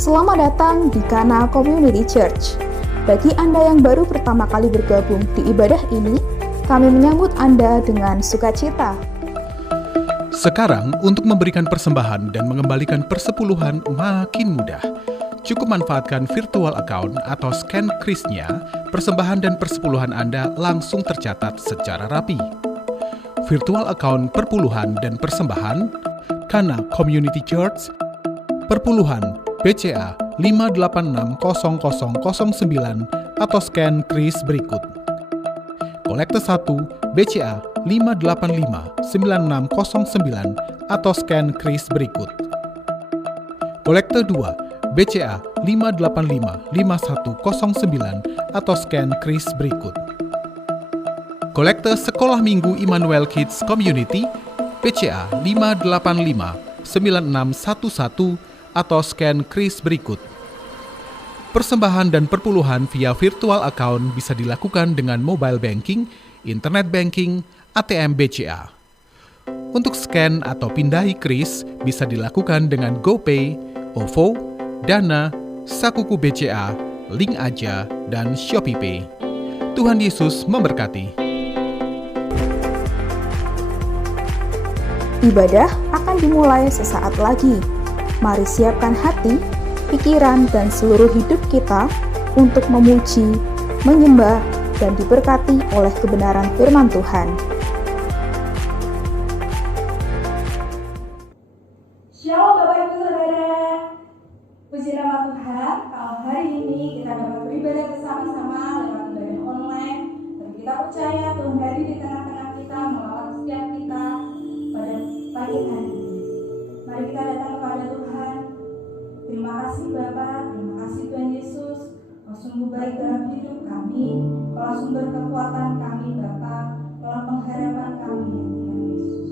Selamat datang di Kana Community Church. Bagi Anda yang baru pertama kali bergabung di ibadah ini, kami menyambut Anda dengan sukacita. Sekarang, untuk memberikan persembahan dan mengembalikan persepuluhan makin mudah. Cukup manfaatkan virtual account atau scan kris-nya, persembahan dan persepuluhan Anda langsung tercatat secara rapi. Virtual account perpuluhan dan persembahan, Kana Community Church, perpuluhan BCA 5860009 atau scan kris berikut. Kolekte 1 BCA 5859609 atau scan kris berikut. Kolekte 2 BCA 5855109 atau scan kris berikut. Kolekte Sekolah Minggu Immanuel Kids Community BCA 5859611 atau scan kris berikut. Persembahan dan perpuluhan via virtual account bisa dilakukan dengan mobile banking, internet banking, ATM BCA. Untuk scan atau pindahi kris bisa dilakukan dengan GoPay, OVO, Dana, Sakuku BCA, Link Aja, dan ShopeePay. Tuhan Yesus memberkati. Ibadah akan dimulai sesaat lagi. Mari siapkan hati, pikiran, dan seluruh hidup kita untuk memuji, menyembah, dan diberkati oleh kebenaran firman Tuhan. Shalom Bapak Ibu Saudara. Puji nama Tuhan, kalau hari ini kita dapat beribadah bersama-sama lewat ibadah online, dan kita percaya Tuhan hadir di tengah-tengah kita, melawat setiap kita pada pagi hari ini. Mari kita datang kepada Tuhan. Terima kasih Bapa, terima kasih Tuhan Yesus. Kau sungguh baik dalam hidup kami. Kau sumber kekuatan kami Bapa, kau pengharapan kami Tuhan Yesus.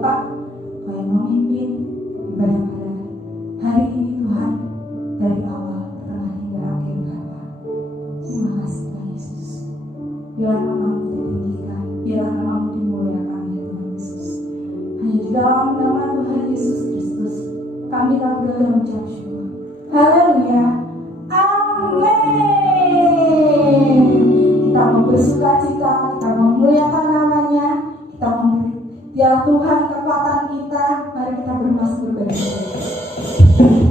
Bapak, Kau yang memimpin ibadah pada hari ini Tuhan, dari awal, tengah hingga akhir Bapa. Terima kasih Tuhan Yesus. Biarlah namamu ditinggikan, biarlah namamu dimuliakan ya Tuhan Yesus. Hanya di dalam nama Tuhan Yesus Kristus kami tak berdoa dan mengucap syukur. Haleluya. Amin. Kita mau bersukacita, kita memuliakan namanya, kita memberi ya Tuhan kekuatan kita. Mari kita bermasuk berbeda. Thank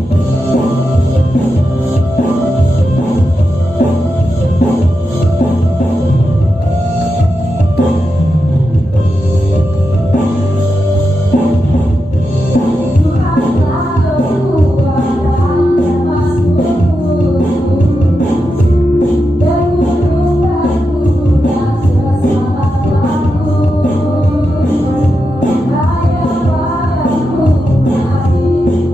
you.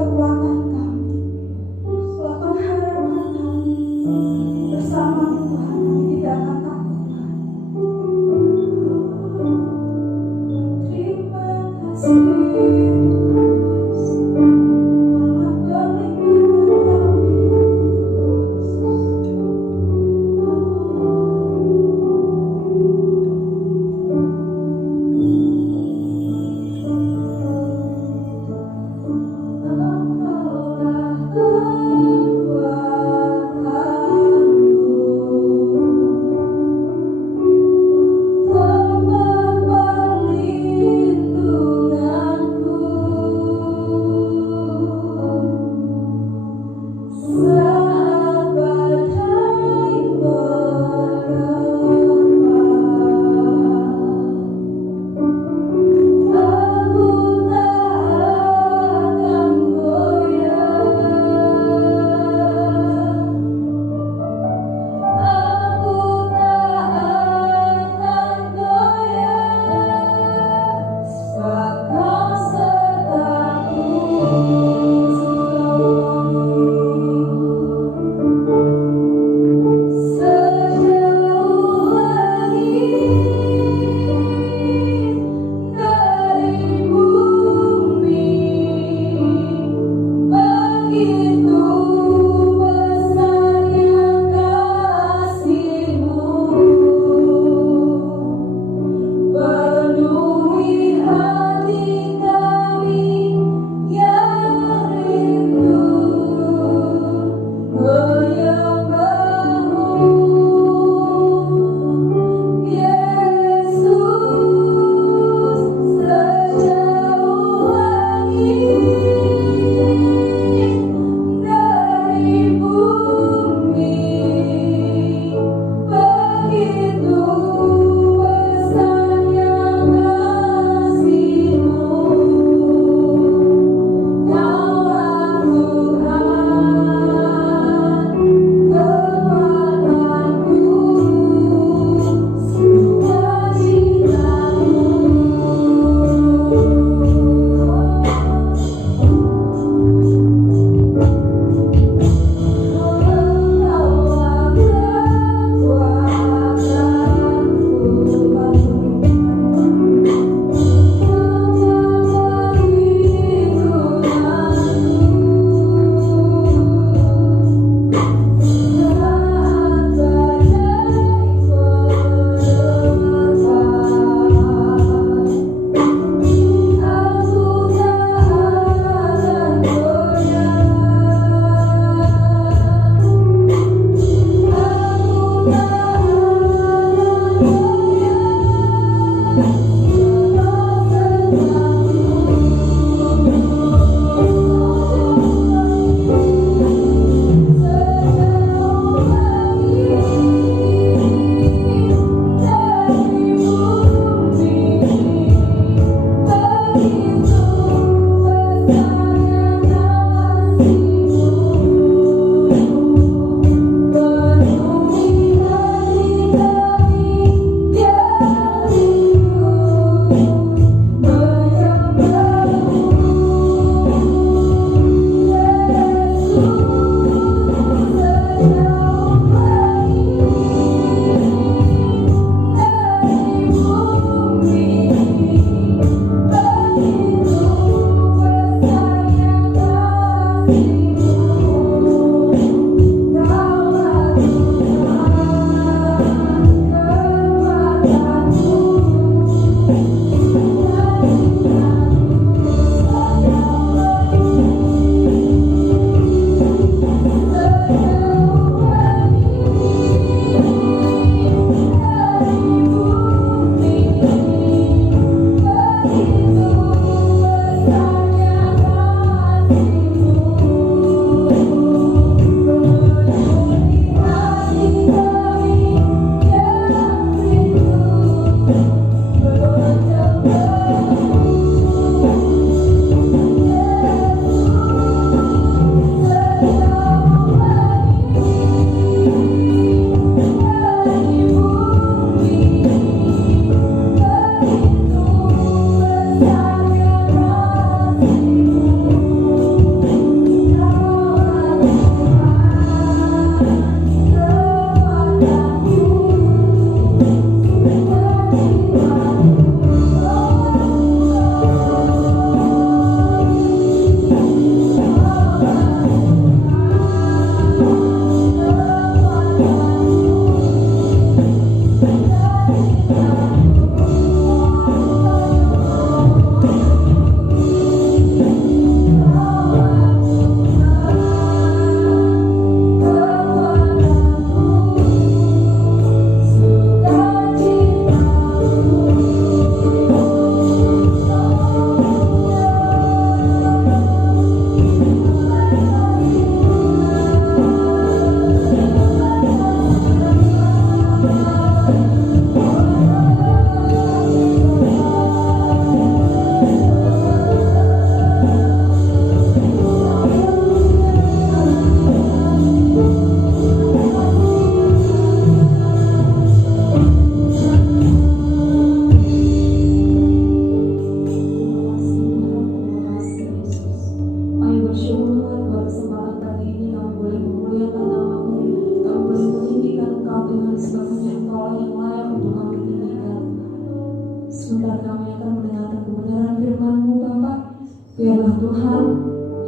kekuatan kami, suatu pengharapan kami. Bersama Tuhan kami tidak akan takut. Terima kasih.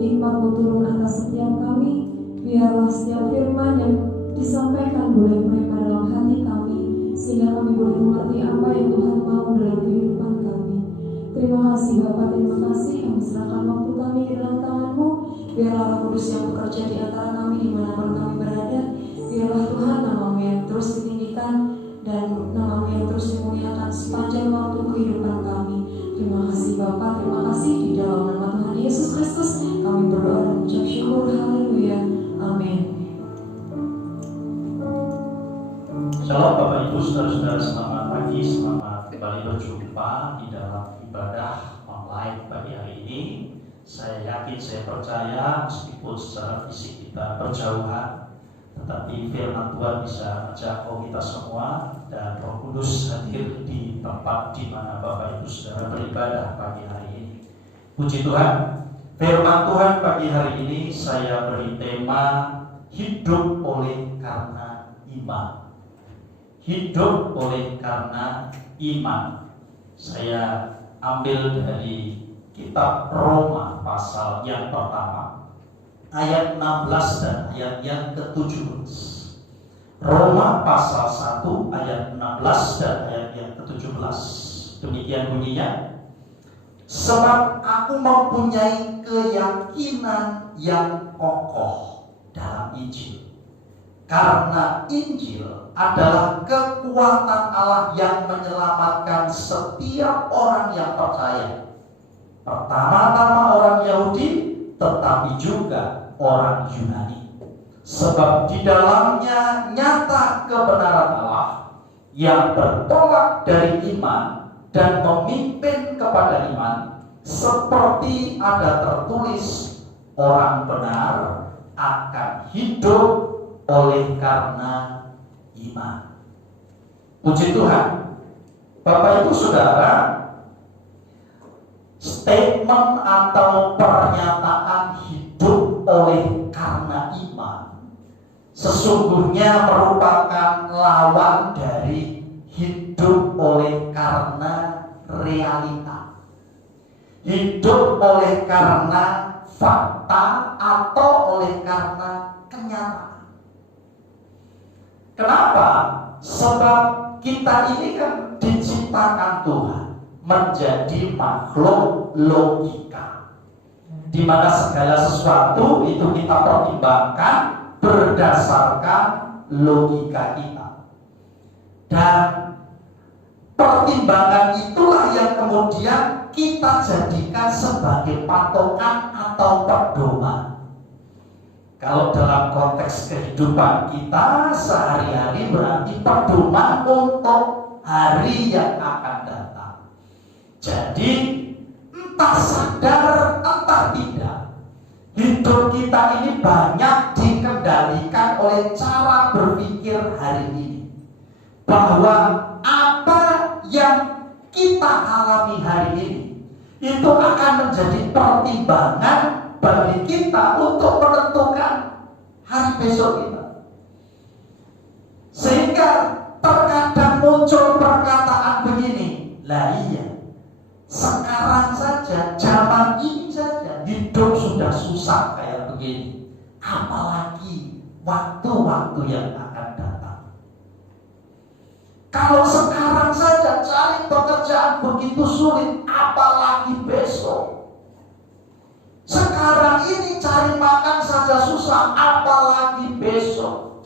hikmat-Mu turun atas setiap kami. Biarlah setiap firman yang disampaikan boleh mereka dalam hati kami, sehingga kami boleh mengerti apa yang Tuhan mau dalam kehidupan kami. Terima kasih Bapa, terima kasih. Kami serahkan waktu kami ke dalam tangan-Mu. Biarlah Roh Kudus yang bekerja di antara kami dimanapun kami berada. Biarlah Tuhan nama-Mu yang terus ditinggikan dan nama-Mu yang terus dimuliakan sepanjang waktu kehidupan kami. Terima kasih Bapa, terima kasih. Di dalam nama Tuhan Yesus Kristus kami berdoa dan mengucap syukur. Haleluya. Amin. Shalom Bapak Ibu, saudara-saudara, selamat pagi, selamat kembali berjumpa di dalam ibadah online pagi hari ini. Saya yakin, saya percaya meskipun secara fisik kita berjauhan, tetapi firman Tuhan bisa menjangkau kita semua dan Roh Kudus hadir di tempat di mana Bapak Ibu saudara beribadah pagi hari ini. Puji Tuhan, firman Tuhan pagi hari ini saya beri tema hidup oleh karena iman. Hidup oleh karena iman. Saya ambil dari kitab Roma pasal yang pertama, ayat 16 dan ayat yang ke-17. Roma pasal 1 ayat 16 dan ayat yang ke-17. Demikian bunyinya. Sebab aku mempunyai keyakinan yang kokoh dalam Injil. Karena Injil adalah kekuatan Allah yang menyelamatkan setiap orang yang percaya. Pertama-tama orang Yahudi, tetapi juga orang Yunani. Sebab di dalamnya nyata kebenaran Allah yang bertolak dari iman dan memimpin kepada iman, seperti ada tertulis, orang benar akan hidup oleh karena iman. Puji Tuhan. Bapak Ibu Saudara, statement atau pernyataan hidup oleh karena iman sesungguhnya merupakan lawan dari hidup oleh karena realita. Hidup oleh karena fakta atau oleh karena kenyataan. Kenapa? Sebab kita ini kan diciptakan Tuhan menjadi makhluk logika, di mana segala sesuatu itu kita pertimbangkan berdasarkan logika kita. Dan pertimbangan itulah yang kemudian kita jadikan sebagai patokan atau pedoman. Kalau dalam konteks kehidupan kita sehari-hari berarti pedoman untuk hari yang akan datang. Jadi entah sadar entah tidak, hidup kita ini banyak dikendalikan oleh cara berpikir hari ini. Bahwa apa yang kita alami hari ini itu akan menjadi pertimbangan bagi kita untuk menentukan hari besok kita. Sehingga terkadang muncul perkataan begini, lah iya, sekarang saja, zaman ini saja hidup sudah susah kayak begini, apalagi waktu-waktu yang akan datang. Kalau sekarang saja cari pekerjaan begitu sulit, apalagi besok. Sekarang ini cari makan saja susah, apalagi besok.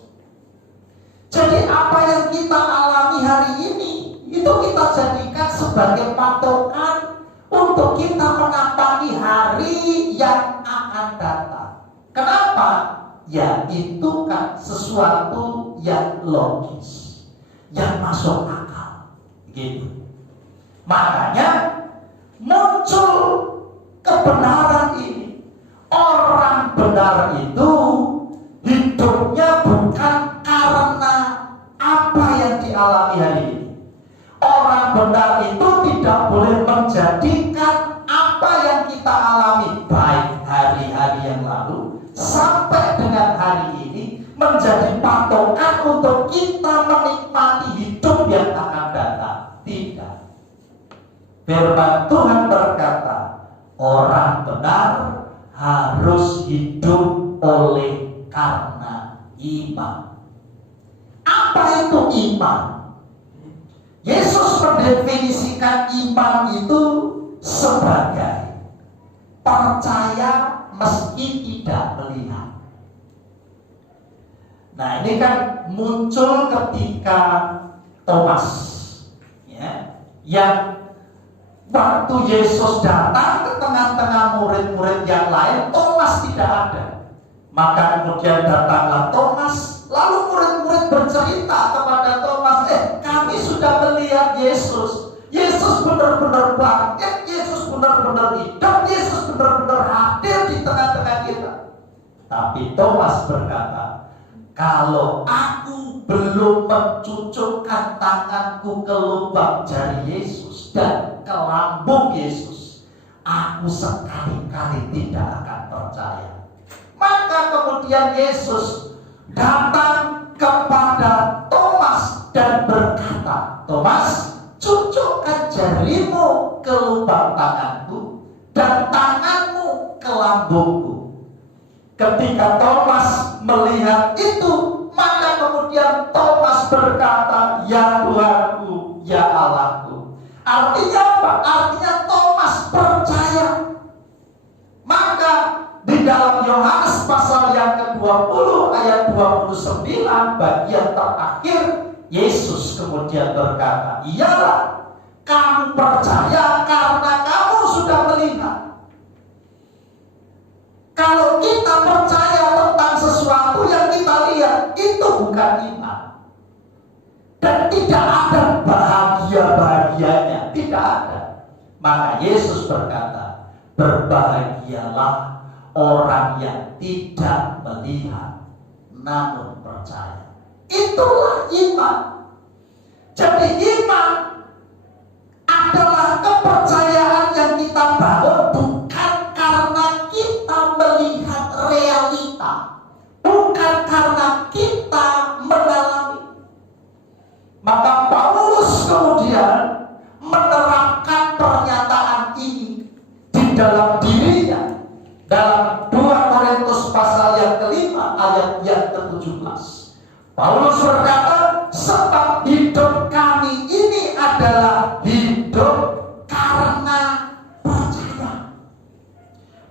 Jadi apa yang kita alami hari ini, itu kita jadikan sebagai patokan untuk kita menapaki hari yang akan datang. Kenapa? Ya itu kan sesuatu yang logis, yang masuk akal, gitu. Makanya muncul kebenaran ini. Orang benar itu hidupnya bukan karena apa yang dialami hari ini. Orang benar itu tidak boleh menjadikan apa yang kita alami baik hari-hari yang lalu sampai dengan hari ini menjadi patokan untuk kita menikmati hidup yang akan datang. Tidak. Firman Tuhan berkata, orang benar harus hidup oleh karena iman. Apa itu iman? Yesus mendefinisikan iman itu sebagai percaya meski tidak melihat. Nah, ini kan muncul ketika Thomas, ya, yang waktu Yesus datang ke tengah-tengah murid-murid yang lain, Thomas tidak ada. Maka kemudian datanglah Thomas, lalu murid-murid bercerita kepada Thomas, kami sudah melihat Yesus. Yesus benar-benar bangkit, Yesus benar-benar hidup, Yesus benar-benar hadir di tengah-tengah kita. Tapi Thomas berkata, kalau aku belum mencucukkan tanganku ke lubang jari Yesus dan ke lambung Yesus, aku sekali-kali tidak akan percaya. Maka kemudian Yesus datang kepada Thomas dan berkata, Thomas, cucukkan jarimu ke lubang tanganku dan tanganmu ke lambungku. Ketika Thomas melihat itu, maka kemudian Thomas berkata, ya Tuhanku, ya Allahku. Artinya apa? Artinya Thomas percaya. Maka di dalam Yohanes pasal yang ke-20 ayat 29 bagian terakhir, Yesus kemudian berkata, iyalah, kamu percaya karena kamu sudah melihat. Kalau kita percaya tentang sesuatu yang kita lihat, itu bukan iman. Dan tidak ada bahagia-bahagianya, tidak ada. Maka Yesus berkata, berbahagialah orang yang tidak melihat namun percaya. Itulah iman. Jadi iman adalah kepercayaan yang kita bangun bukan karena kita melihat realita, bukan karena kita mengalami. Maka Paulus kemudian menerapkan pernyataan ini di dalam dirinya dalam 2 Korintus pasal yang kelima ayat yang ke-17. Paulus berkata, sebab hidup kami ini adalah hidup karena percaya,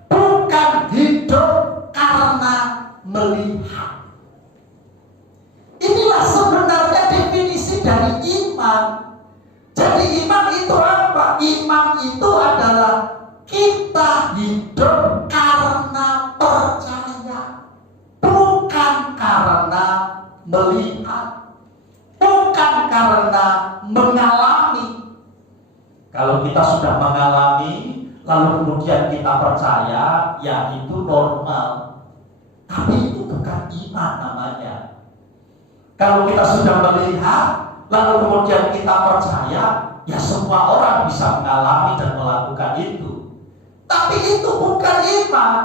bukan hidup karena melihat. Inilah sebenarnya definisi dari iman. Jadi iman itu apa? Iman itu adalah kita hidup karena percaya, bukan karena melihat, bukan karena mengalami. Kalau kita sudah mengalami, lalu kemudian kita percaya, ya itu normal. Tapi itu bukan iman namanya. Kalau kita sudah melihat, lalu kemudian kita percaya, ya semua orang bisa mengalami dan melakukan itu. Tapi itu bukan iman.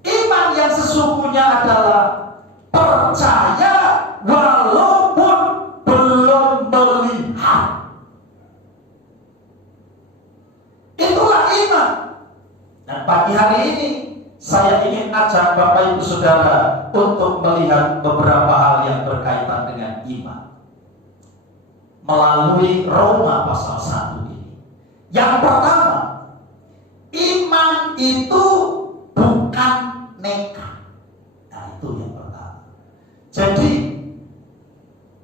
Iman yang sesungguhnya adalah percaya walaupun belum melihat. Itulah iman. Dan pagi hari ini saya ingin ajak Bapak Ibu Saudara untuk melihat beberapa hal yang berkaitan dengan iman melalui Roma pasal 1 ini. Yang pertama, iman itu bukan nekat. Nah, itu yang pertama. Jadi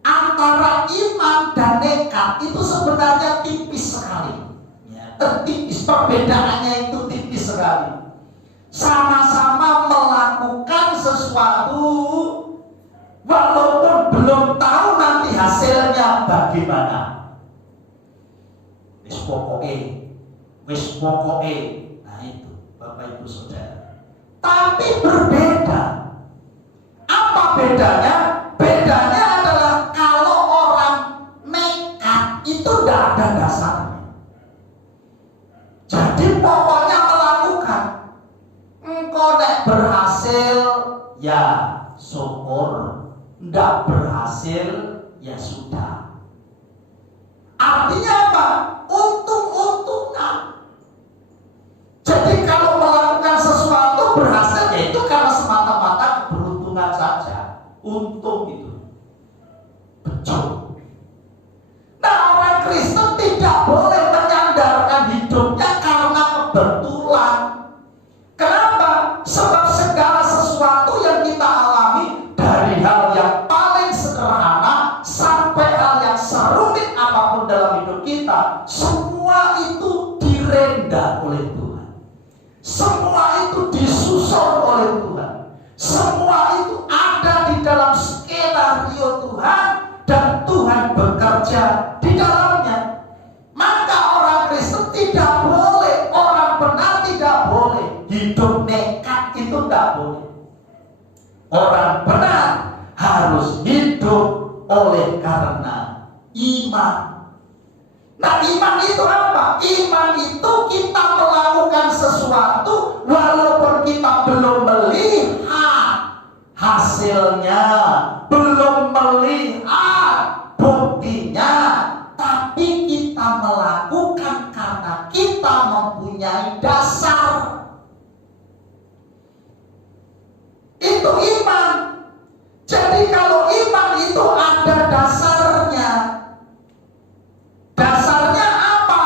antara iman dan nekat itu sebenarnya tipis sekali. Ya, tipis, perbedaannya itu tipis sekali. Sama-sama melakukan sesuatu walaupun belum tahu nanti hasilnya bagaimana. Wis pokoke. Nah itu Bapak Ibu Saudara. Tapi berbeda. Apa bedanya? Bedanya adalah kalau orang nekat itu tidak ada dasarnya. Jadi pokoknya melakukan. Engkau nek berhasil, ya syukur. Ndak berhasil, ya sudah. Artinya apa? Untung-untungan. Jadi kalau melakukan sesuatu Orang benar harus hidup oleh karena iman. Nah, iman itu apa? Iman itu kita melakukan sesuatu walaupun kita belum melihat hasilnya, belum melihat buktinya, tapi kita melakukan karena kita mempunyai dasar. Itu iman. Jadi kalau iman itu ada dasarnya. Dasarnya apa?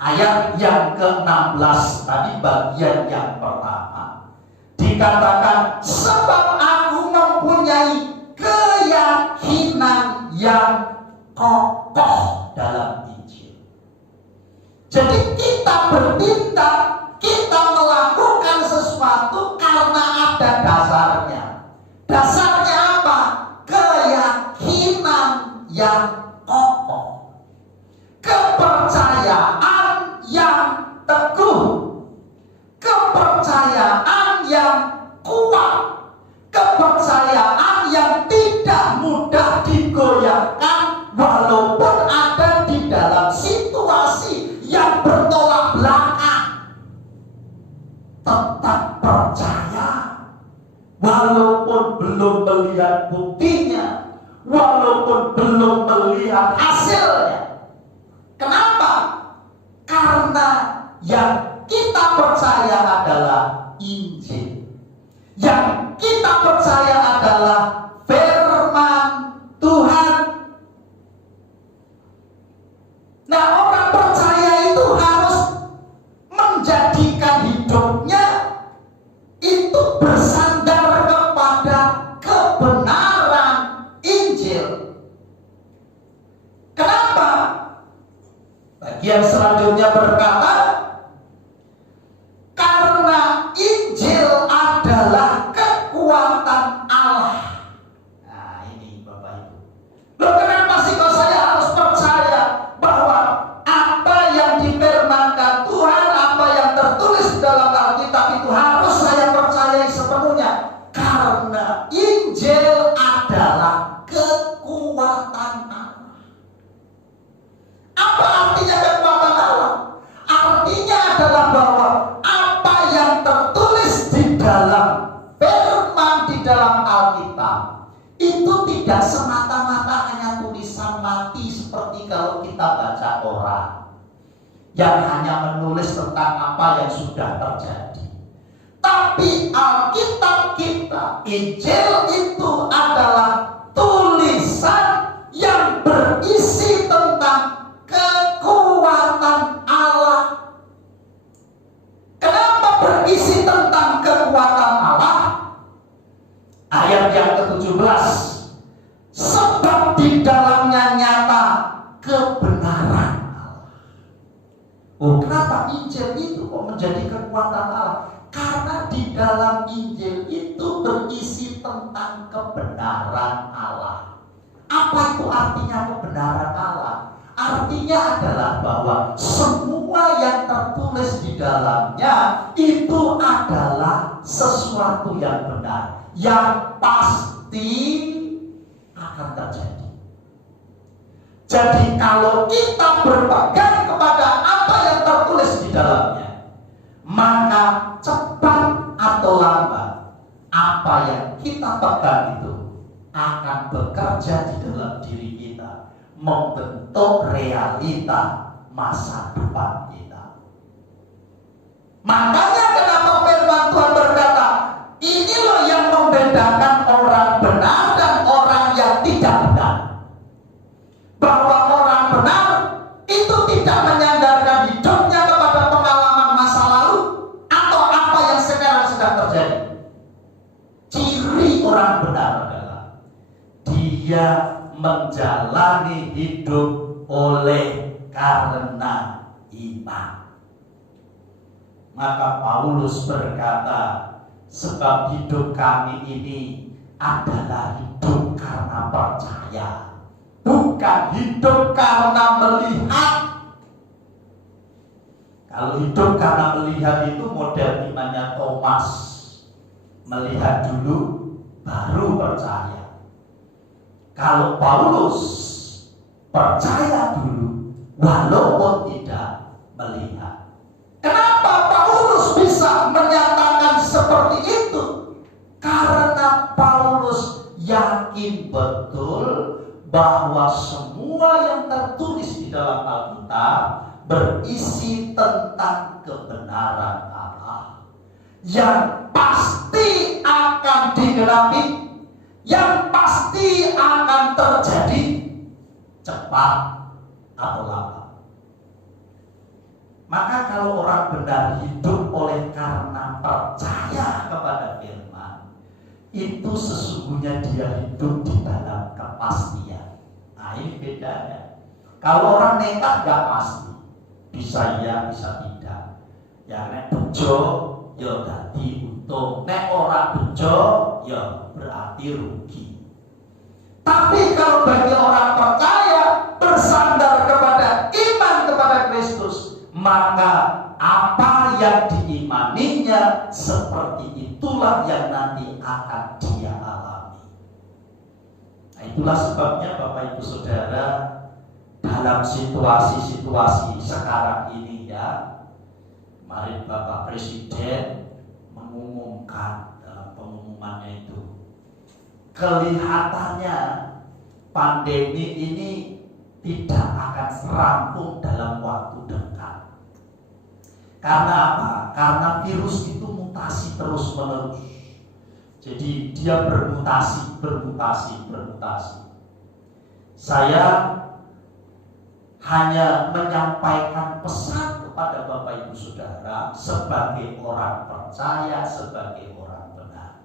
Ayat yang ke-16 tadi, bagian yang pertama, dikatakan sebab aku mempunyai keyakinan yang kokoh dalam Injil. Jadi kita bertindak, kita melakukan sesuatu karena ada dasarnya. Dasarnya apa? Keyakinan yang kokoh, kepercayaan yang teguh, kepercayaan yang kuat, kepercayaan yang tidak mudah digoyahkan walaupun ada di dalam situasi yang bertolak belakang. Tetap percaya walaupun belum melihat buktinya, walaupun belum melihat hasilnya. Kenapa? Karena yang kita percaya adalah Injil. Yang kita percaya adalah firman Tuhan. Nah, orang percaya itu harus menjadikan hidupnya itu bersandar kepada kebenaran Injil. Kenapa? Bagian selanjutnya berkata, karena Injil adalah kekuatan Allah. Nah, ini Bapak Ibu. Loh, kenapa sih kok saya harus percaya bahwa apa yang difirmankan Tuhan, apa yang tertulis dalam Alkitab itu harus saya percayai sepenuhnya? Karena Injil adalah kekuatan Allah. Apa artinya kekuatan Allah? Artinya adalah bahwa apa yang tertulis di dalam firman di dalam Alkitab itu tidak semata-mata hanya tulisan mati seperti kalau kita baca orang yang hanya menulis tentang apa yang sudah terjadi. Tapi Alkitab kita, Injil itu adalah tulisan yang berisi tentang kekuatan Allah. Kenapa berisi tentang kekuatan Allah? Ayat yang ke-17, sebab di dalamnya nyata kebenaran Allah. Oh, kenapa Injil itu kok menjadi kekuatan Allah? Karena di dalam Injil itu berisi tentang kebenaran Allah. Apa itu artinya kebenaran Allah? Artinya adalah bahwa semua yang tertulis di dalamnya itu adalah sesuatu yang benar, yang pasti akan terjadi. Jadi kalau kita berpegang kepada apa yang tertulis di dalamnya, maka cepat atau lambat apa yang kita pegang itu akan bekerja di dalam diri kita, membentuk realita masa depan kita. Makanya kenapa firman Tuhan berkata, ini loh yang membedakan orang benar dan orang yang tidak benar. Bahwa orang benar itu tidak menyandarkan hidupnya kepada pengalaman masa lalu atau apa yang sekarang sedang terjadi. Ciri orang benar adalah dia menjalani hidup oleh karena iman. Maka Paulus berkata, sebab hidup kami ini adalah hidup karena percaya, bukan hidup karena melihat. Kalau hidup karena melihat itu model imannya Thomas, melihat dulu baru percaya. Kalau Paulus percaya dulu walaupun tidak melihat. Kenapa Paulus bisa menyatakan seperti itu? Karena Paulus yakin betul bahwa semua yang tertulis di dalam Alkitab berisi tentang kebenaran Allah yang pasti akan digenapi, yang pasti akan terjadi cepat atau lambat. Maka kalau orang benar hidup oleh karena percaya kepada firman, itu sesungguhnya dia hidup di dalam kepastian. Nah, ini bedanya. Kalau orang nekat gak pasti, bisa ya, bisa tidak. Ya nek bejo, ya dadi untung. Nek ora bejo, ya berarti rugi. Tapi kalau bagi orang percaya bersandar kepada iman kepada Kristus, maka apa yang diimaninya seperti itulah yang nanti akan dia alami. Nah, itulah sebabnya Bapak Ibu Saudara, dalam situasi-situasi sekarang ini ya, kemarin Bapak Presiden mengumumkan dalam pengumumannya itu, kelihatannya pandemi ini tidak akan rampung dalam waktu dekat. Karena apa? Karena virus itu mutasi terus-menerus. Jadi dia bermutasi. Saya hanya menyampaikan pesan kepada Bapak Ibu Saudara sebagai orang percaya, sebagai orang benar.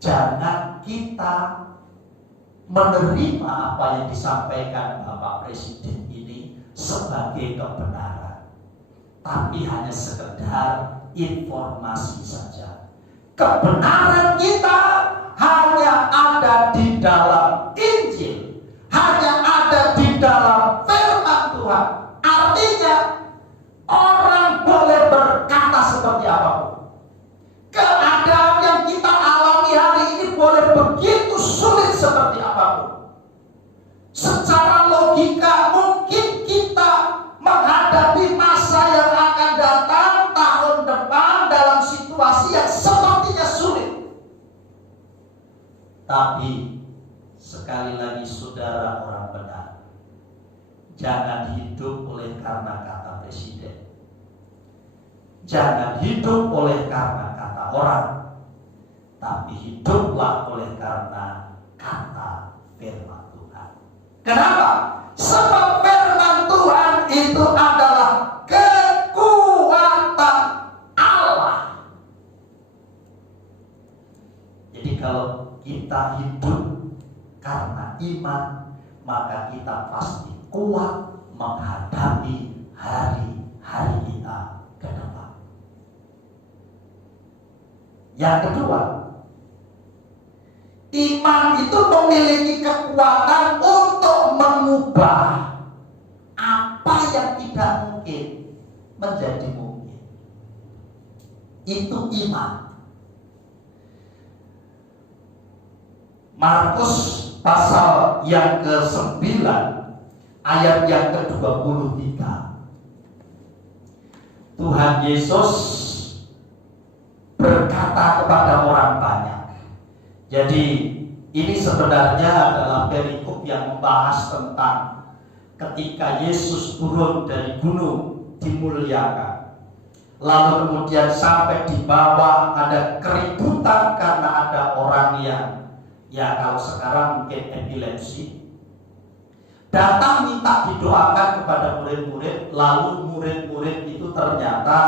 Jangan kita menerima apa yang disampaikan Bapak Presiden ini sebagai kebenaran, tapi hanya sekedar informasi saja. Kebenaran kita hanya ada di dalam Injil, hanya ada di dalam firman Tuhan. Artinya orang boleh berkata seperti apapun. Keadaan yang kita alami hari ini boleh begitu sulit seperti apapun. Secara logika mungkin kita menghadapi masa yang akan datang tahun depan dalam situasi yang sepertinya sulit. Tapi sekali lagi saudara orang benar, jangan hidup oleh karena kata presiden, jangan hidup oleh karena kata orang, tapi hiduplah oleh karena kata firman Tuhan. Kenapa? Sebab firman Tuhan itu adalah kekuatan Allah. Jadi kalau kita hidup karena iman, maka kita pasti kuat menghadapi hari-hari kita ke depan. Yang kedua, iman itu memiliki kekuatan untuk mengubah apa yang tidak mungkin menjadi mungkin. Itu iman. Markus pasal yang ke-9 ayat yang ke-23. Tuhan Yesus berkata kepada orang banyak. Jadi ini sebenarnya adalah perikop yang membahas tentang ketika Yesus turun dari gunung dimuliakan. Lalu kemudian sampai di bawah ada keributan karena ada orang yang, ya kalau sekarang mungkin epilepsi, datang minta didoakan kepada murid-murid. Lalu murid-murid itu ternyata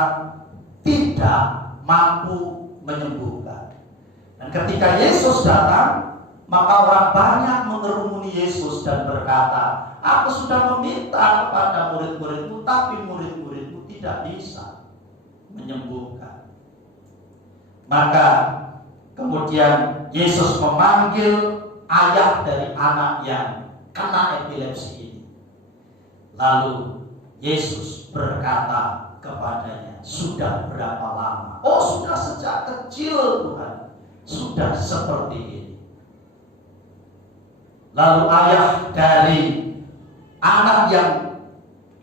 tidak mampu menyembuhkan. Dan ketika Yesus datang, maka orang banyak mengerumuni Yesus dan berkata, aku sudah meminta kepada murid-muridmu, tapi murid-muridmu tidak bisa menyembuhkan. Maka kemudian Yesus memanggil ayah dari anak yang kena epilepsi ini. Lalu Yesus berkata kepadanya, sudah berapa lama? Oh, sudah sejak kecil Tuhan, sudah seperti ini. Lalu ayah dari anak yang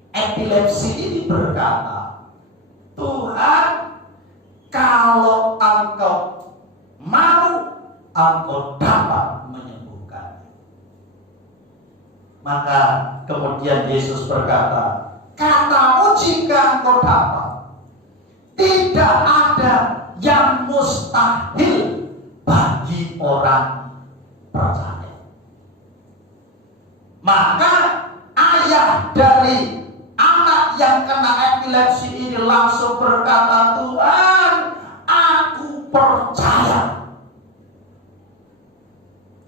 epilepsi ini berkata, Tuhan, kalau Engkau mau, Engkau dapat menyembuhkan. Maka kemudian Yesus berkata, katamu jika Engkau dapat, tidak ada yang mustahil bagi orang percaya. Maka ayah dari anak yang kena epilepsi ini langsung berkata, Tuhan, aku percaya.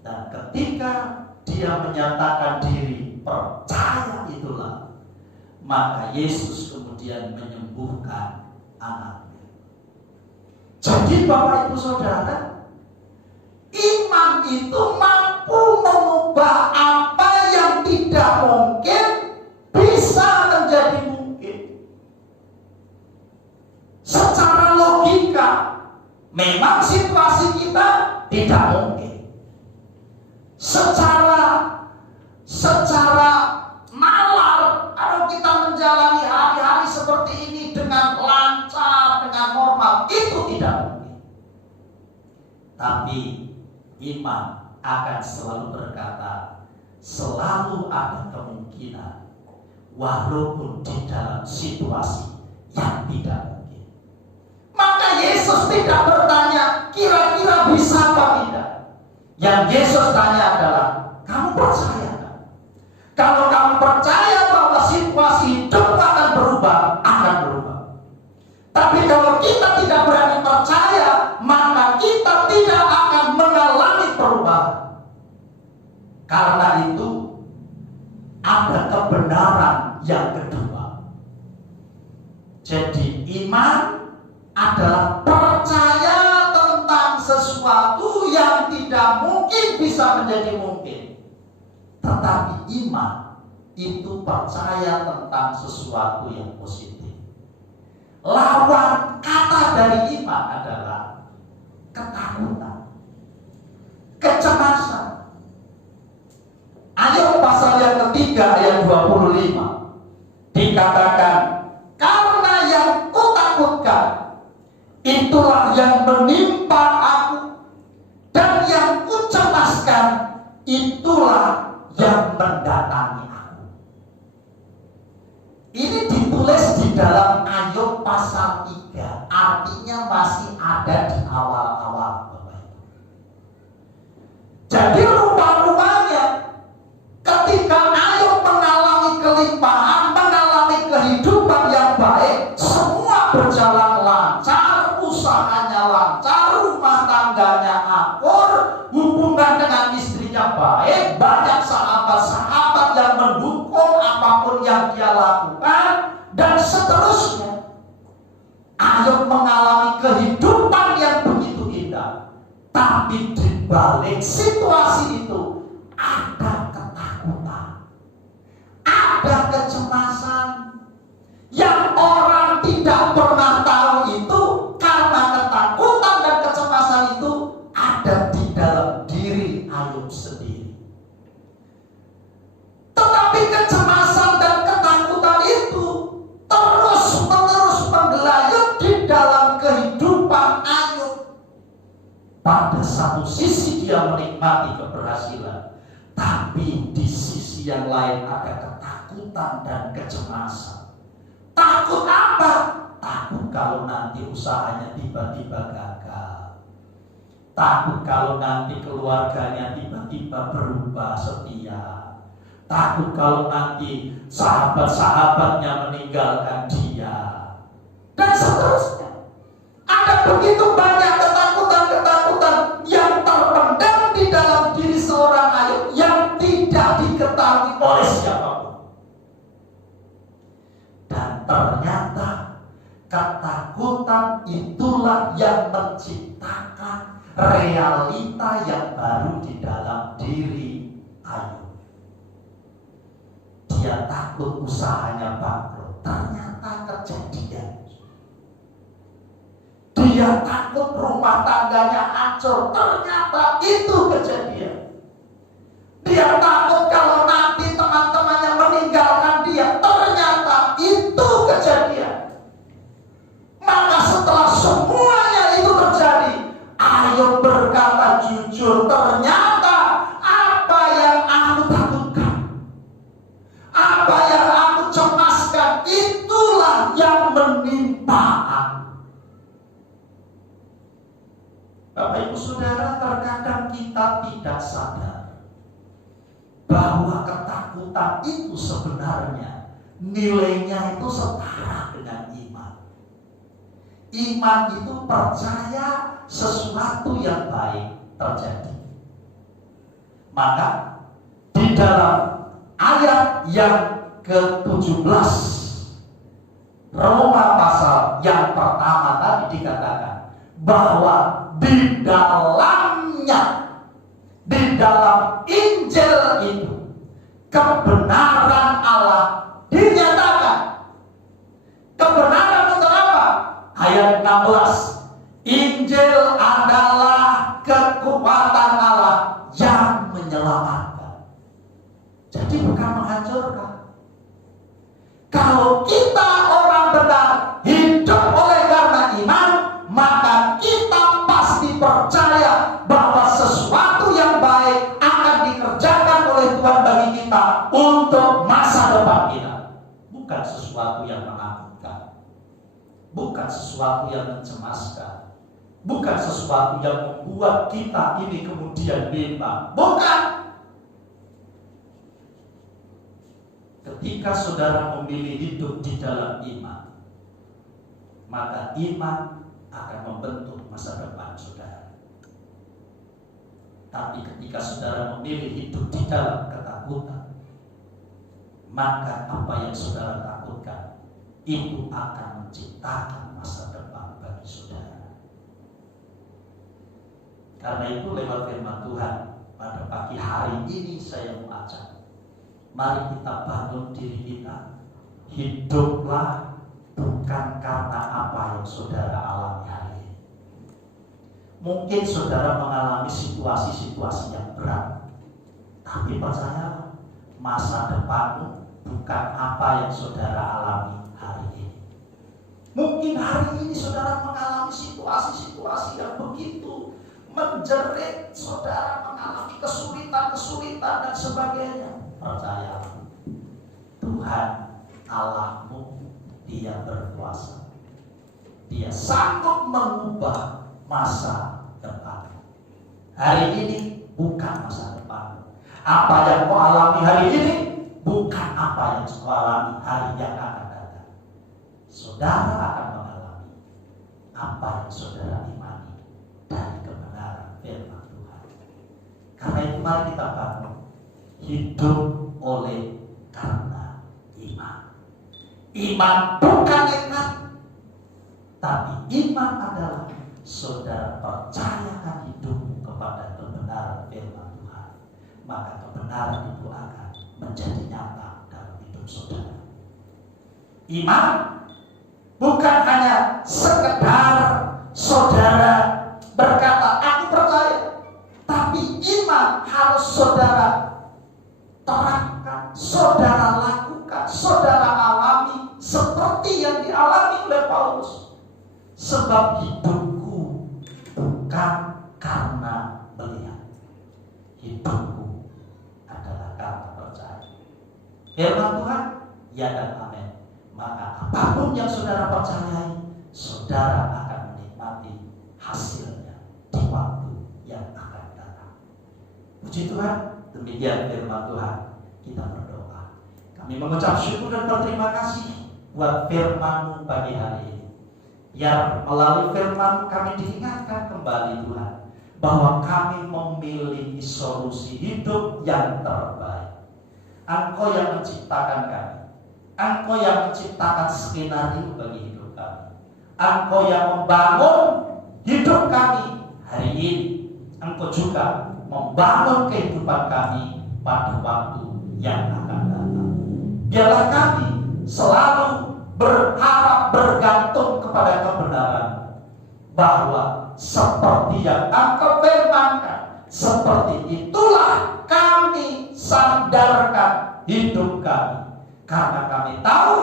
Dan ketika dia menyatakan diri percaya itulah, maka Yesus kemudian menyembuhkan anaknya. Jadi Bapak Ibu Saudara, iman itu mampu mengubah apa yang tidak mungkin bisa menjadi mungkin. Secara logika, memang situasi kita tidak mungkin. Secara nalar, kalau kita menjalani hari-hari seperti ini dengan lancar, dengan normal, itu tidak mungkin. Tapi iman akan selalu berkata, selalu ada kemungkinan, walaupun di dalam situasi yang tidak mungkin. Maka Yesus tidak bertanya, kira-kira bisa apa tidak. Yang Yesus tanya adalah, kamu percaya kan? Kalau kamu percaya bahwa situasi hidup akan berubah, akan berubah. Tapi kalau kita tidak berani percaya, maka kita tidak akan mengalami perubahan. Karena itu, ada kebenaran yang kedua. Jadi iman adalah percaya tentang sesuatu yang tidak mungkin bisa menjadi mungkin. Tetapi iman itu percaya tentang sesuatu yang positif. Lawan kata dari iman adalah ketakutan, kecemasan. Ayat pasal yang ketiga ayat 25 dikatakan, karena yang kutakutkan itulah yang menimpa aku, dan yang kucemaskan itulah yang mendatangi aku. Ini ditulis di dalam Ayub pasal 3, artinya masih ada di awal-awal. Jadi rupa-rupanya ketika Ayub mengalami kelimpahan, mengalami kehidupan yang baik, semua berjalan lancar, usahanya lancar, rumah tangganya akur, hubungan dengan istrinya baik, banyak sahabat-sahabat yang mendukung apapun yang dia lakukan, dan seterusnya. Ayub mengalami kehidupan yang begitu indah, tapi di balik situasi itu ada ketakutan, ada kecemasan yang orang tidak pernah tahu. Itu karena ketakutan dan kecemasan itu ada di dalam diri Ayub sendiri. Tetapi kecemasan dan ketakutan itu terus-menerus menggelayut di dalam kehidupan Ayub. Pada satu sisi dia menikmati keberhasilan, tapi di sisi yang lain ada ketakutan dan kecemasan. Takut apa? Takut kalau nanti usahanya tiba-tiba gagal. Takut kalau nanti keluarganya tiba-tiba berubah setia. Takut kalau nanti sahabat-sahabatnya meninggalkan dia. Dan seterusnya. Ada begitu banyak ketakutan-ketakutan yang terpendam di dalam diri seorang Ayub yang tidak diketahui oleh siapapun. Dan ternyata ketakutan itulah yang menciptakan realita yang baru di dalam diri Ayub. Dia takut usahanya bangkrut, ternyata kejadian. Dia takut rumah tangganya hancur, ternyata itu kejadian. Dia takut kalau nanti teman-temannya meninggalkan dia. Ternyata itu kejadian. Maka setelah semuanya itu terjadi, ayo berkata jujur. Ternyata apa yang aku takutkan, apa yang aku cemaskan, itulah yang menimpa aku. Bapak Ibu Saudara, terkadang kita tidak sadar bahwa ketakutan itu sebenarnya nilainya itu setara dengan iman. Iman itu percaya sesuatu yang baik terjadi. Maka di dalam ayat yang ke-17 Roma pasal yang pertama tadi dikatakan bahwa di dalamnya, di dalam Injil itu kebenaran Allah dinyatakan. Kebenaran untuk apa? Ayat 16, Injil adalah kekuatan Allah yang menyelamatkan. Jadi bukan menghancurkan. Kalau kita orang benar hidup oleh karena iman, maka kita pasti percaya bahwa sesuatu yang baik akan dikerjakan oleh Tuhan bagi kita untuk masa depan kita. Bukan sesuatu yang menakutkan, bukan sesuatu yang mencemaskan, bukan sesuatu yang membuat kita ini kemudian bimbang. Bukan. Ketika saudara memilih hidup di dalam iman, maka iman akan membentuk masa depan saudara. Tapi ketika saudara memilih hidup di dalam ketakutan, maka apa yang saudara takutkan itu akan menciptakan masa depan bagi saudara. Karena itu lewat firman Tuhan pada pagi hari ini saya mau ajak, mari kita bangun diri kita. Hiduplah bukan karena apa yang saudara alami hari ini. Mungkin saudara mengalami situasi-situasi yang berat, tapi percayalah, masa depanmu bukan apa yang saudara alami hari ini. Mungkin hari ini saudara mengalami situasi-situasi yang begitu menjerit, saudara mengalami kesulitan-kesulitan dan sebagainya. Percayalah, Tuhan Allahmu, Dia berkuasa. Dia sanggup mengubah masa depan. Hari ini bukan masa depan. Apa yang kau alami hari ini bukan apa yang kau alami hari yang akan datang. Saudara akan mengalami apa yang saudara imani dari kebenaran firman Tuhan. Karena itu mari kita bangun hidup oleh karena iman. Iman bukan nekat, tapi iman adalah saudara percayakan hidupmu kepada kebenaran firman Tuhan, maka kebenaran itu akan menjadi nyata dalam hidup saudara. Iman bukan hanya sekedar saudara berkata aku percaya, tapi iman harus saudara terangkan, saudara lakukan, saudara alami seperti yang dialami oleh Paulus. Sebab hidupku bukan karena melihat, hidupku adalah karena percaya. Firman Tuhan, ya dan amin. Maka apapun yang saudara percayai, saudara akan menikmati hasilnya di waktu yang akan datang. Puji Tuhan, demikian firman Tuhan. Kita berdoa. Kami mengucap syukur dan berterima kasih buat firman-Mu pagi hari ini. Biar melalui firman kami diingatkan kembali Tuhan, bahwa kami memiliki solusi hidup yang terbaik. Engkau yang menciptakan kami, Engkau yang menciptakan skenario bagi hidup kami, Engkau yang membangun hidup kami hari ini. Engkau juga membangun kehidupan kami pada waktu yang akan datang. Biarlah kami selalu berharap bergantung kepada kebenaran, bahwa seperti yang Engkau firmankan, seperti itulah kami Karena kami tahu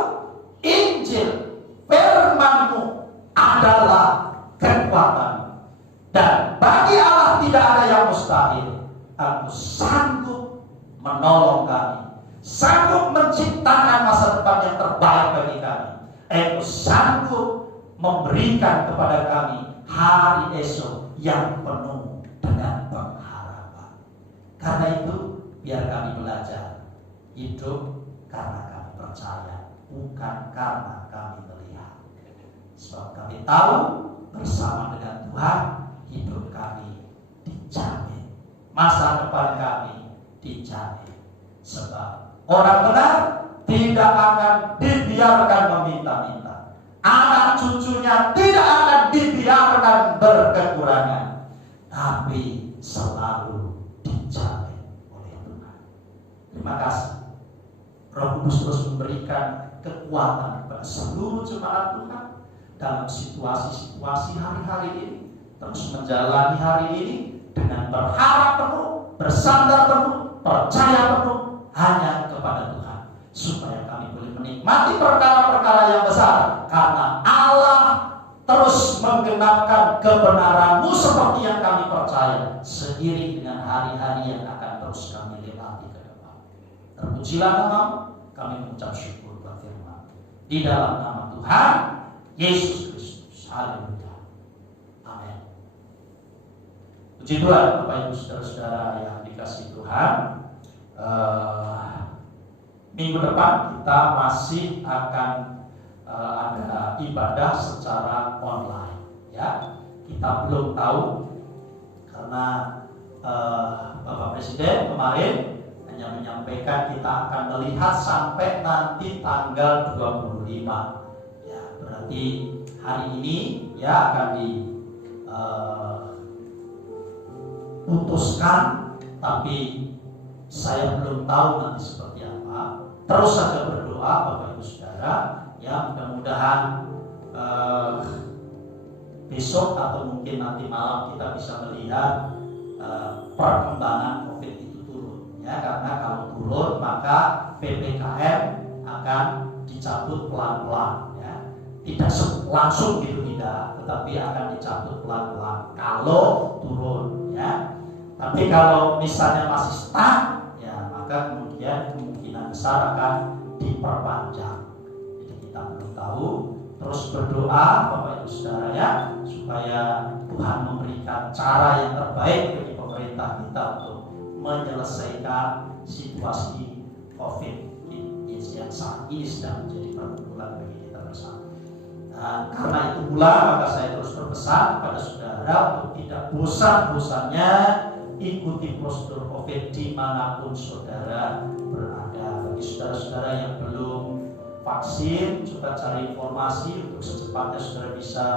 Injil firman-Mu adalah kekuatan. Dan bagi Allah tidak ada yang mustahil. Engkau sanggup menolong kami, sanggup menciptakan masa depan yang terbaik bagi kami. Engkau sanggup memberikan kepada kami hari esok yang penuh dengan pengharapan. Karena itu biar kami belajar hidup karena kami percaya, bukan karena kami melihat. Sebab kami tahu bersama dengan Tuhan hidup kami dijamin, masa depan kami dijamin. Sebab orang benar tidak akan dibiarkan meminta-minta, anak cucunya tidak akan dibiarkan berkekurangan, tapi selalu dijamin oleh Tuhan. Terima kasih. Roh Kudus terus memberikan kekuatan kepada seluruh jemaat Tuhan dalam situasi-situasi hari-hari ini, terus menjalani hari ini dengan berharap penuh, bersandar penuh, percaya penuh hanya kepada Tuhan, supaya kami boleh menikmati perkara-perkara yang besar, karena Allah terus menggenapkan kebenaran-Mu seperti yang kami percaya, seiring dengan hari-hari yang akan terus kami lewati ke depan. Terpujilah nama-Mu, kami mengucap syukur buat firman di dalam nama Tuhan Yesus Kristus. Haleluya. Amin. Puji Tuhan, Bapak Ibu Saudara-saudara yang dikasihi Tuhan. Minggu depan kita masih akan ada ibadah secara online, ya. Kita belum tahu karena Bapak Presiden kemarin hanya menyampaikan kita akan melihat sampai nanti tanggal 25. Ya, berarti hari ini ya akan diputuskan, tapi saya belum tahu nanti seperti apa. Terus saja berdoa Bapak Ibu Saudara, ya mudah-mudahan besok atau mungkin nanti malam kita bisa melihat perkembangan COVID itu turun, ya, karena kalau turun maka PPKM akan dicabut pelan-pelan, ya, tidak langsung gitu tidak, tetapi akan dicabut pelan-pelan kalau turun, ya. Tapi kalau misalnya masih stuck, ya maka kemudian kemungkinan besar akan diperpanjang. Jadi kita belum tahu. Terus berdoa Bapak Ibu Saudara, ya, supaya Tuhan memberikan cara yang terbaik bagi pemerintah kita untuk menyelesaikan situasi COVID yang saat ini sedang menjadi pergumulan bagi kita bersama. Dan karena itu pula maka saya terus berpesan kepada saudara untuk tidak bosan-bosannya ikuti prosedur COVID dimanapun saudara berada. Bagi saudara-saudara yang belum vaksin, coba cari informasi untuk secepatnya saudara bisa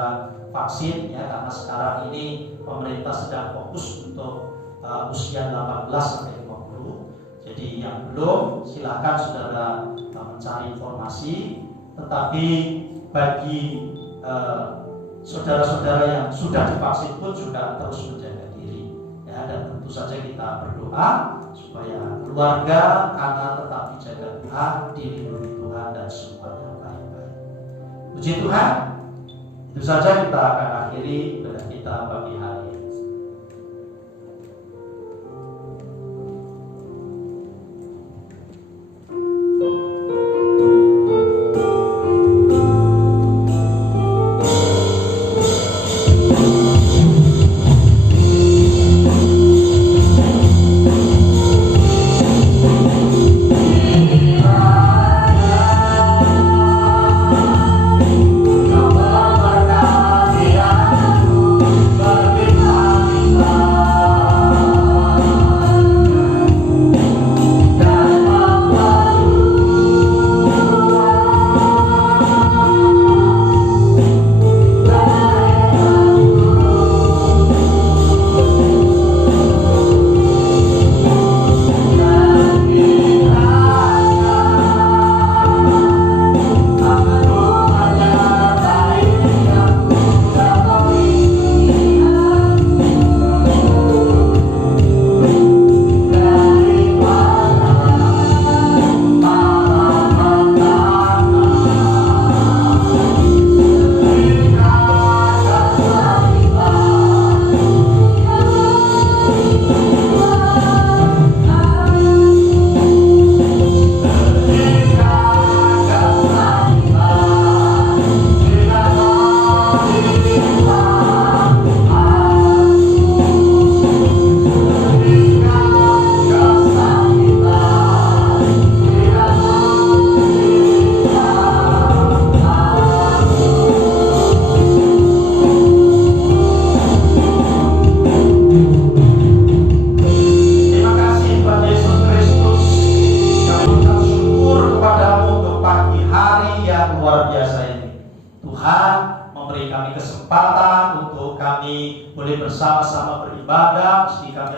vaksin, ya, karena sekarang ini pemerintah sedang fokus untuk usia 18 sampai 50. Jadi yang belum silakan saudara mencari informasi. Tetapi bagi saudara-saudara yang sudah divaksin pun juga terus menjaga diri, ya, dan tentu saja kita berdoa supaya keluarga anak tetap dijaga Tuhan, dilindungi Tuhan, dan semuanya baik-baik. Puji Tuhan. Itu saja kita akan akhiri ibadah kita pagi hari ini. Berbeda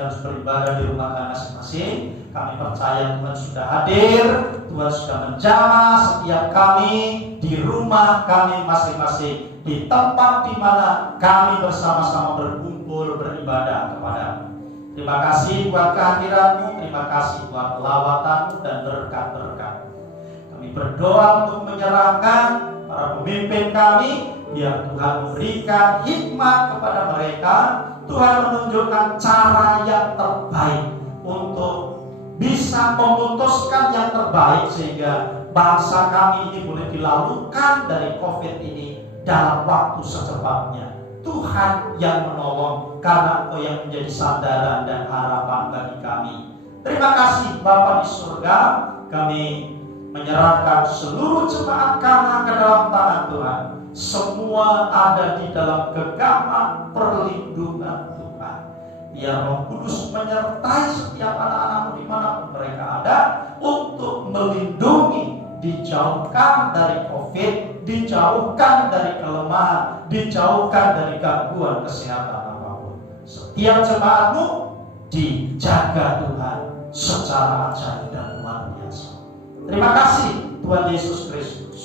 harus beribadah di rumah kami masing-masing. Kami percaya Tuhan sudah hadir, Tuhan sudah menjamah setiap kami di rumah kami masing-masing, di tempat di mana kami bersama-sama berkumpul beribadah kepada-Mu. Terima kasih buat kehadiran-Mu, terima kasih buat lawatan-Mu dan berkat-berkat-Mu. Kami berdoa untuk menyerahkan para pemimpin kami, biar Tuhan memberikan hikmat kepada mereka, Tuhan menunjukkan cara yang terbaik untuk bisa memutuskan yang terbaik sehingga bangsa kami ini boleh dilalukan dari COVID ini dalam waktu secepatnya. Tuhan yang menolong, karena Engkau yang menjadi sandaran dan harapan bagi kami. Terima kasih Bapa di surga, kami menyerahkan seluruh jemaat kami ke dalam tangan Tuhan. Semua ada di dalam genggaman perlindungan Tuhan. Biar Roh Kudus menyertai setiap anak-anak-Mu dimanapun mereka ada, untuk melindungi, dijauhkan dari COVID, dijauhkan dari kelemahan, dijauhkan dari gangguan kesehatan apapun. Setiap jemaat-Mu dijaga Tuhan secara ajaib dan luar biasa. Terima kasih Tuhan Yesus Kristus.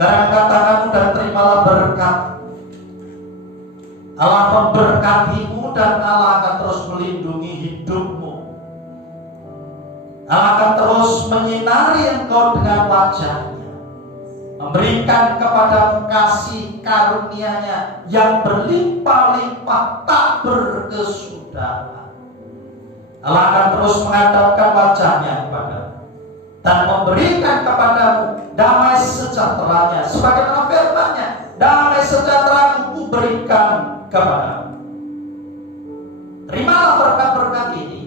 Sekarang angkat tanganmu dan terimalah berkat. Allah memberkati-Mu dan Allah akan terus melindungi hidupmu. Allah akan terus menyinari engkau dengan wajah-Nya, memberikan kepadamu kasih karunia-Nya yang berlimpah-limpah tak berkesudahan. Allah akan terus menghadapkan wajah-Nya kepadamu dan memberikan kepadamu damai sejahtera-Nya, sebagaimana firman-Nya, damai sejahtera-Ku kuberikan kepadamu. Terimalah berkat-berkat ini.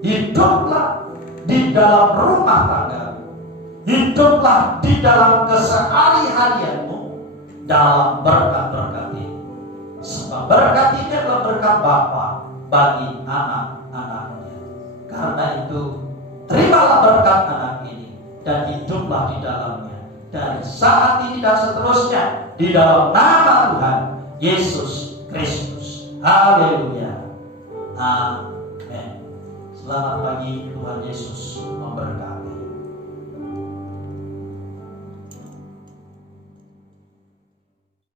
Hiduplah di dalam rumah tangga, hiduplah di dalam kesehari-harianmu dalam berkat-berkat ini. Sebab berkat ini adalah berkat Bapa bagi anak-anaknya. Karena itu terimalah berkat anak ini dan hiduplah di dalamnya dari saat ini dan seterusnya di dalam nama Tuhan Yesus Kristus. Haleluya. Amin. Selamat pagi, Tuhan Yesus memberkati.